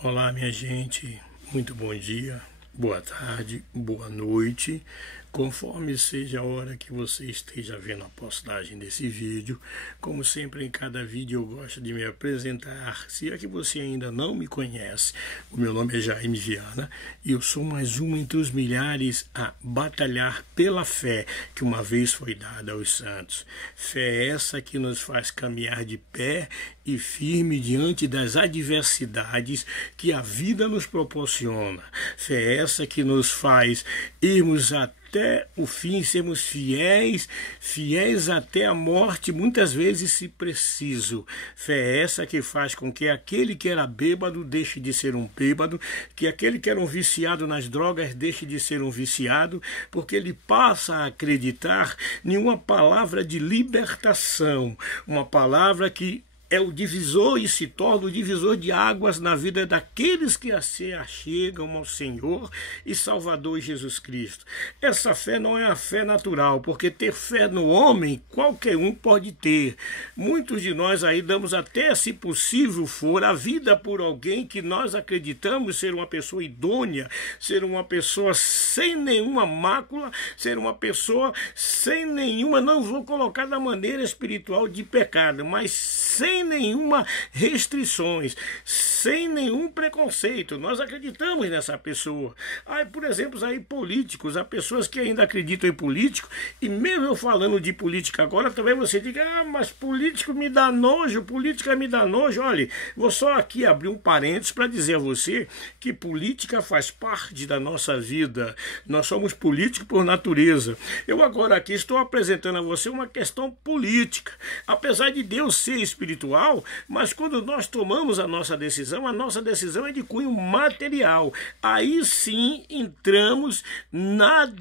Olá, minha gente, muito bom dia, boa tarde, boa noite, conforme seja a hora que você esteja vendo a postagem desse vídeo. Como sempre, em cada vídeo eu gosto de me apresentar. Se é que você ainda não me conhece, o meu nome é Jaime Viana e eu sou mais um entre os milhares a batalhar pela fé que uma vez foi dada aos santos. Fé essa que nos faz caminhar de pé e firme diante das adversidades que a vida nos proporciona. Fé essa que nos faz irmos até o fim, sermos fiéis até a morte, muitas vezes se preciso. Fé essa que faz com que aquele que era bêbado deixe de ser um bêbado, que aquele que era um viciado nas drogas deixe de ser um viciado, porque ele passa a acreditar em uma palavra de libertação, uma palavra que é o divisor e se torna o divisor de águas na vida daqueles que se achegam ao Senhor e Salvador Jesus Cristo. Essa fé não é a fé natural, porque ter fé no homem, qualquer um pode ter. Muitos de nós aí damos até, se possível for, a vida por alguém que nós acreditamos ser uma pessoa idônea, ser uma pessoa sem nenhuma mácula, ser uma pessoa sem nenhuma, não vou colocar da maneira espiritual de pecado, mas sem nenhuma restrições, sem nenhum preconceito. Nós acreditamos nessa pessoa. Aí, por exemplo, aí políticos, há pessoas que ainda acreditam em político, e mesmo eu falando de política agora, também você diga, mas político me dá nojo, política me dá nojo. Olha, vou só aqui abrir um parênteses para dizer a você que política faz parte da nossa vida. Nós somos políticos por natureza. Eu agora aqui estou apresentando a você uma questão política. Apesar de Deus ser espiritual, mas quando nós tomamos a nossa decisão é de cunho material. Aí sim entramos na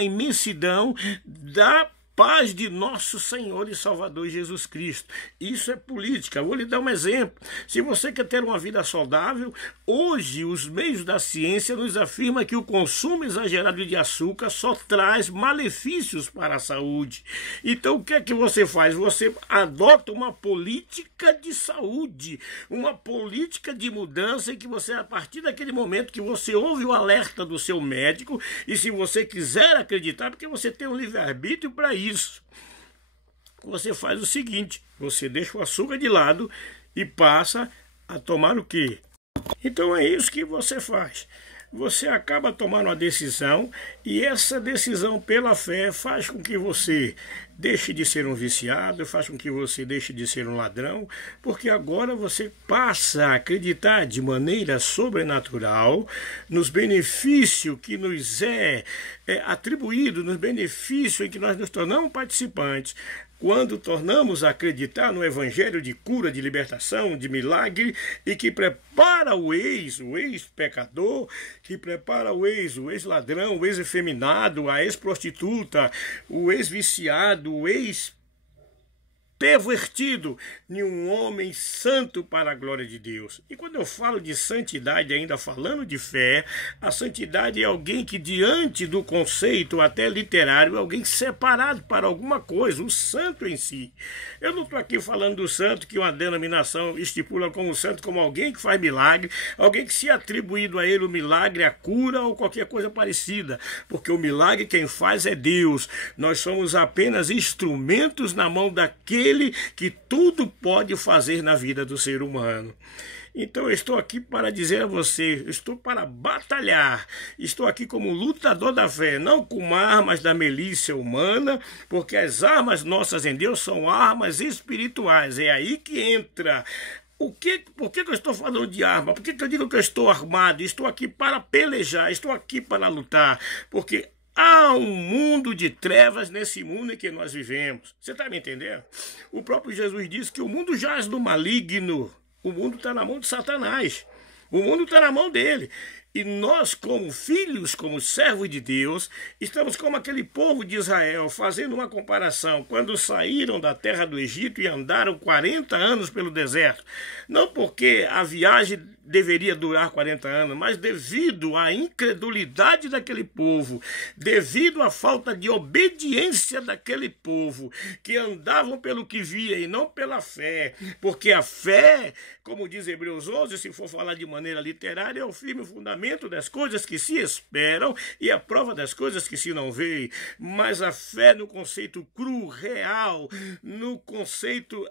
imensidão da paz de nosso Senhor e Salvador Jesus Cristo. Isso é política. Vou lhe dar um exemplo. Se você quer ter uma vida saudável, hoje os meios da ciência nos afirmam que o consumo exagerado de açúcar só traz malefícios para a saúde. Então o que é que você faz? Você adota uma política de saúde, uma política de mudança em que você, a partir daquele momento que você ouve o alerta do seu médico, e se você quiser acreditar, porque você tem um livre-arbítrio para isso, você faz o seguinte: você deixa o açúcar de lado e passa a tomar o quê? Então é isso que você faz. Você acaba tomando uma decisão, e essa decisão pela fé faz com que você deixe de ser um viciado, faz com que você deixe de ser um ladrão, porque agora você passa a acreditar de maneira sobrenatural nos benefícios que nos é atribuído, nos benefícios em que nós nos tornamos participantes. Quando tornamos a acreditar no evangelho de cura, de libertação, de milagre, e que prepara o ex-pecador, que prepara o ex-ladrão, o ex-efeminado, a ex-prostituta, o ex-viciado, o ex-pervertido em um homem santo para a glória de Deus. E quando eu falo de santidade, ainda falando de fé, a santidade é alguém que, diante do conceito até literário, é alguém separado para alguma coisa, o santo em si. Eu não estou aqui falando do santo que uma denominação estipula como santo, como alguém que faz milagre, alguém que se atribuído a ele o milagre, a cura ou qualquer coisa parecida, porque o milagre quem faz é Deus. Nós somos apenas instrumentos na mão daquele que tudo pode fazer na vida do ser humano. Então eu estou aqui para dizer a você, estou para batalhar, estou aqui como lutador da fé, não com armas da milícia humana, porque as armas nossas em Deus são armas espirituais. É aí que entra. Por que eu estou falando de arma? Por que eu digo que eu estou armado? Estou aqui para pelejar, estou aqui para lutar, porque há um mundo de trevas nesse mundo em que nós vivemos. Você está me entendendo? O próprio Jesus disse que o mundo jaz no maligno. O mundo está na mão de Satanás. O mundo está na mão dele. E nós, como filhos, como servos de Deus, estamos como aquele povo de Israel, fazendo uma comparação. Quando saíram da terra do Egito e andaram 40 anos pelo deserto, não porque a viagem deveria durar 40 anos, mas devido à incredulidade daquele povo, devido à falta de obediência daquele povo, que andavam pelo que via e não pela fé, porque a fé, como diz Hebreus 11, se for falar de maneira literária, é o firme fundamento das coisas que se esperam e a prova das coisas que se não veem. Mas a fé no conceito cru, real, no conceito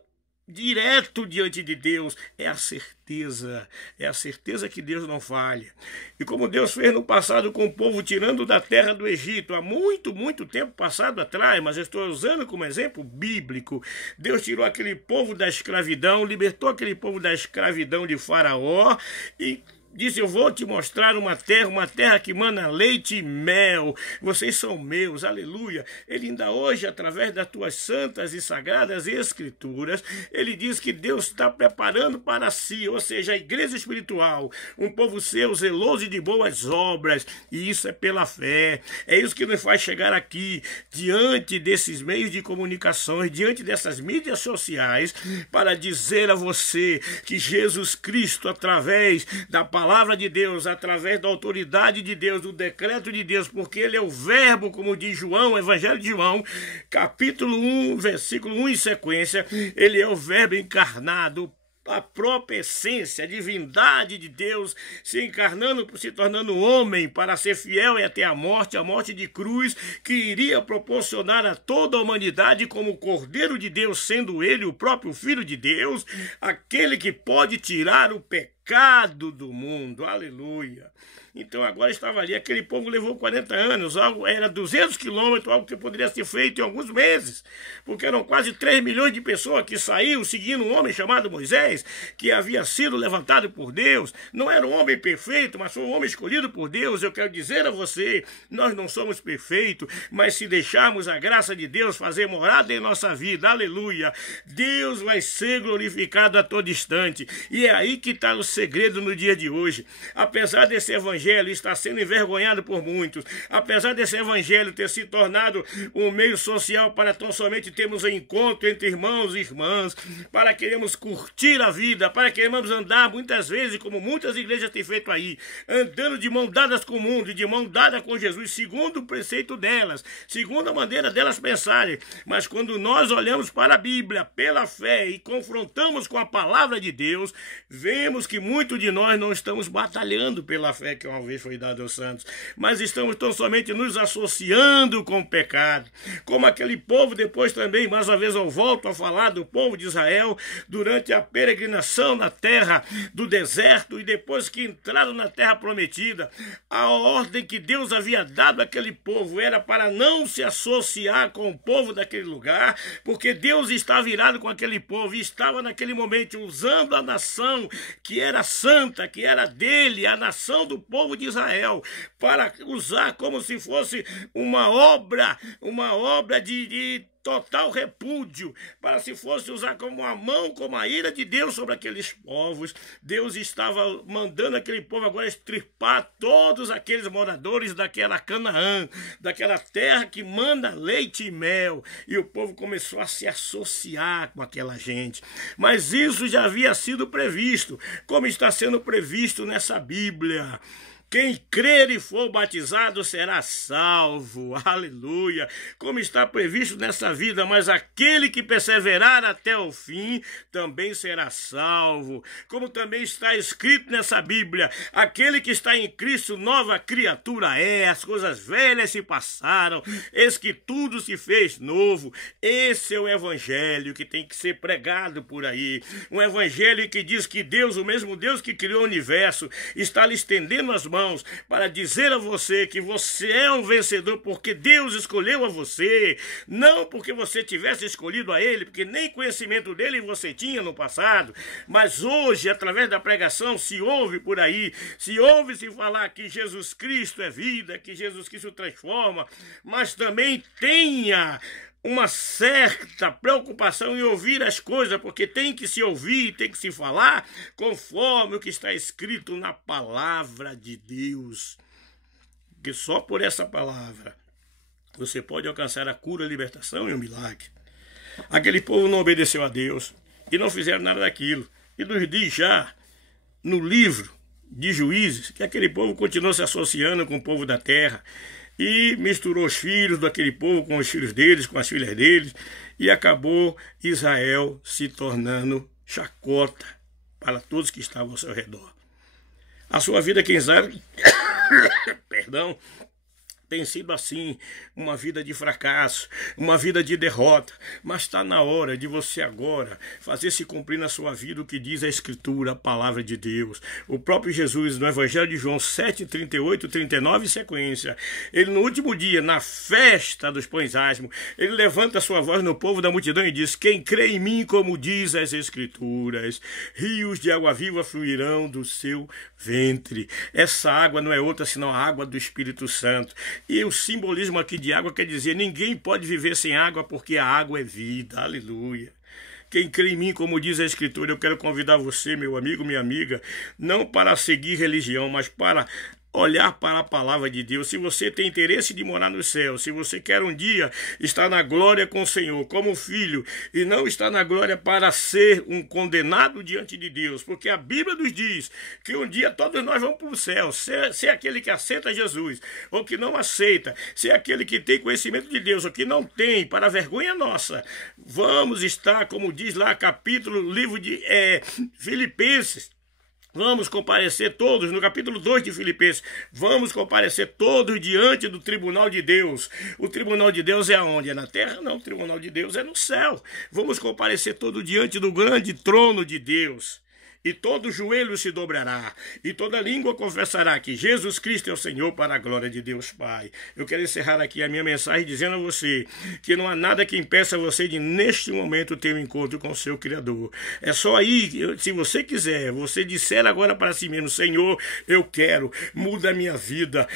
direto diante de Deus, é a certeza que Deus não falha. E como Deus fez no passado com o povo tirando da terra do Egito, há muito, muito tempo passado atrás, mas eu estou usando como exemplo bíblico, Deus tirou aquele povo da escravidão, libertou aquele povo da escravidão de Faraó e disse: eu vou te mostrar uma terra que mana leite e mel. Vocês são meus, aleluia. Ele ainda hoje, através das tuas santas e sagradas escrituras, ele diz que Deus está preparando para si, ou seja, a igreja espiritual, um povo seu, zeloso e de boas obras, e isso é pela fé. É isso que nos faz chegar aqui, diante desses meios de comunicações, diante dessas mídias sociais, para dizer a você que Jesus Cristo, através da palavra de Deus, através da autoridade de Deus, do decreto de Deus, porque ele é o verbo, como diz João, Evangelho de João, capítulo 1, versículo 1 em sequência, ele é o verbo encarnado, a própria essência, a divindade de Deus se encarnando, se tornando homem para ser fiel e até a morte de cruz, que iria proporcionar a toda a humanidade como Cordeiro de Deus, sendo ele o próprio Filho de Deus, aquele que pode tirar o pecado do mundo, aleluia. Então agora estava ali, aquele povo levou 40 anos, algo era 200 quilômetros, algo que poderia ser feito em alguns meses, porque eram quase 3 milhões de pessoas que saíram seguindo um homem chamado Moisés, que havia sido levantado por Deus. Não era um homem perfeito, mas foi um homem escolhido por Deus. Eu quero dizer a você, nós não somos perfeitos, mas se deixarmos a graça de Deus fazer morada em nossa vida, aleluia, Deus vai ser glorificado a todo instante. E é aí que está o segredo no dia de hoje. Apesar desse evangelho está sendo envergonhado por muitos, apesar desse evangelho ter se tornado um meio social para tão somente termos um encontro entre irmãos e irmãs, para queremos curtir a vida, para queremos andar muitas vezes, como muitas igrejas têm feito aí, andando de mão dadas com o mundo, de mão dada com Jesus, segundo o preceito delas, segundo a maneira delas pensarem. Mas quando nós olhamos para a Bíblia pela fé e confrontamos com a palavra de Deus, vemos que muito de nós não estamos batalhando pela fé que uma vez foi dado aos santos, mas estamos tão somente nos associando com o pecado, como aquele povo. Depois também, mais uma vez eu volto a falar do povo de Israel, durante a peregrinação na terra do deserto, e depois que entraram na terra prometida, a ordem que Deus havia dado àquele povo era para não se associar com o povo daquele lugar, porque Deus estava irado com aquele povo e estava naquele momento usando a nação que era santa, que era dele, a nação do povo de Israel, para usar como se fosse uma obra de total repúdio, para se fosse usar como a mão, como a ira de Deus sobre aqueles povos. Deus estava mandando aquele povo agora extirpar todos aqueles moradores daquela Canaã, daquela terra que manda leite e mel, e o povo começou a se associar com aquela gente. Mas isso já havia sido previsto, como está sendo previsto nessa Bíblia. Quem crer e for batizado será salvo, aleluia, como está previsto nessa vida, mas aquele que perseverar até o fim também será salvo, como também está escrito nessa Bíblia: aquele que está em Cristo, nova criatura é, as coisas velhas se passaram, eis que tudo se fez novo. Esse é o evangelho que tem que ser pregado por aí, um evangelho que diz que Deus, o mesmo Deus que criou o universo, está lhe estendendo as mãos para dizer a você que você é um vencedor porque Deus escolheu a você, não porque você tivesse escolhido a Ele, porque nem conhecimento dele você tinha no passado, mas hoje, através da pregação, se ouve por aí, se ouve-se falar que Jesus Cristo é vida, que Jesus Cristo transforma, mas também tenha uma certa preocupação em ouvir as coisas, porque tem que se ouvir, tem que se falar conforme o que está escrito na palavra de Deus. Que só por essa palavra você pode alcançar a cura, a libertação e o milagre. Aquele povo não obedeceu a Deus e não fizeram nada daquilo. E nos diz já no livro de Juízes que aquele povo continuou se associando com o povo da terra e misturou os filhos daquele povo com os filhos deles, com as filhas deles, e acabou Israel se tornando chacota para todos que estavam ao seu redor. A sua vida, quem sabe, perdão, tem sido assim, uma vida de fracasso, uma vida de derrota, mas está na hora de você agora fazer se cumprir na sua vida o que diz a Escritura, a palavra de Deus. O próprio Jesus, no Evangelho de João 7, 38, 39 e sequência, ele no último dia, na festa dos pães asmos, ele levanta a sua voz no povo da multidão e diz: quem crê em mim, como diz as Escrituras, rios de água viva fluirão do seu ventre. Essa água não é outra senão a água do Espírito Santo. E o simbolismo aqui de água quer dizer: ninguém pode viver sem água, porque a água é vida. Aleluia. Quem crê em mim, como diz a Escritura, eu quero convidar você, meu amigo, minha amiga, não para seguir religião, mas para olhar para a palavra de Deus. Se você tem interesse de morar no céu, se você quer um dia estar na glória com o Senhor como filho, e não estar na glória para ser um condenado diante de Deus, porque a Bíblia nos diz que um dia todos nós vamos para o céu, ser aquele que aceita Jesus ou que não aceita, ser aquele que tem conhecimento de Deus ou que não tem, para a vergonha nossa, vamos estar, como diz lá capítulo, livro de Filipenses. Vamos comparecer todos, no capítulo 2 de Filipenses, vamos comparecer todos diante do tribunal de Deus. O tribunal de Deus é aonde? É na terra? Não, o tribunal de Deus é no céu. Vamos comparecer todos diante do grande trono de Deus. E todo joelho se dobrará, e toda língua confessará que Jesus Cristo é o Senhor, para a glória de Deus Pai. Eu quero encerrar aqui a minha mensagem dizendo a você que não há nada que impeça você de, neste momento, ter um encontro com o seu Criador. É só aí, se você quiser, você disser agora para si mesmo: Senhor, eu quero, muda a minha vida,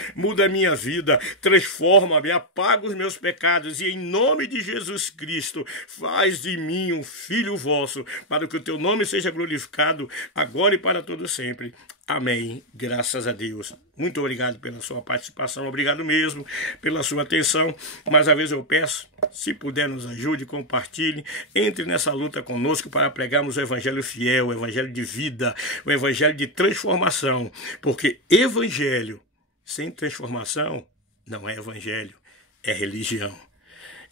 transforma-me, apaga os meus pecados, e em nome de Jesus Cristo, faz de mim um filho vosso, para que o teu nome seja glorificado agora e para todo sempre. Amém. Graças a Deus. Muito obrigado pela sua participação. Obrigado mesmo pela sua atenção. Mais uma vez eu peço, se puder, nos ajude, compartilhe. Entre nessa luta conosco para pregarmos o evangelho fiel, o evangelho de vida, o evangelho de transformação. Porque evangelho sem transformação não é evangelho, é religião.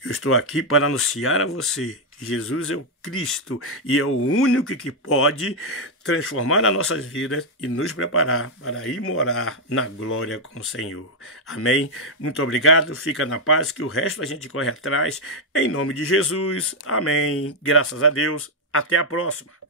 Eu estou aqui para anunciar a você que Jesus é o Cristo e é o único que pode transformar as nossas vidas e nos preparar para ir morar na glória com o Senhor. Amém? Muito obrigado, fica na paz, que o resto a gente corre atrás, em nome de Jesus. Amém. Graças a Deus. Até a próxima.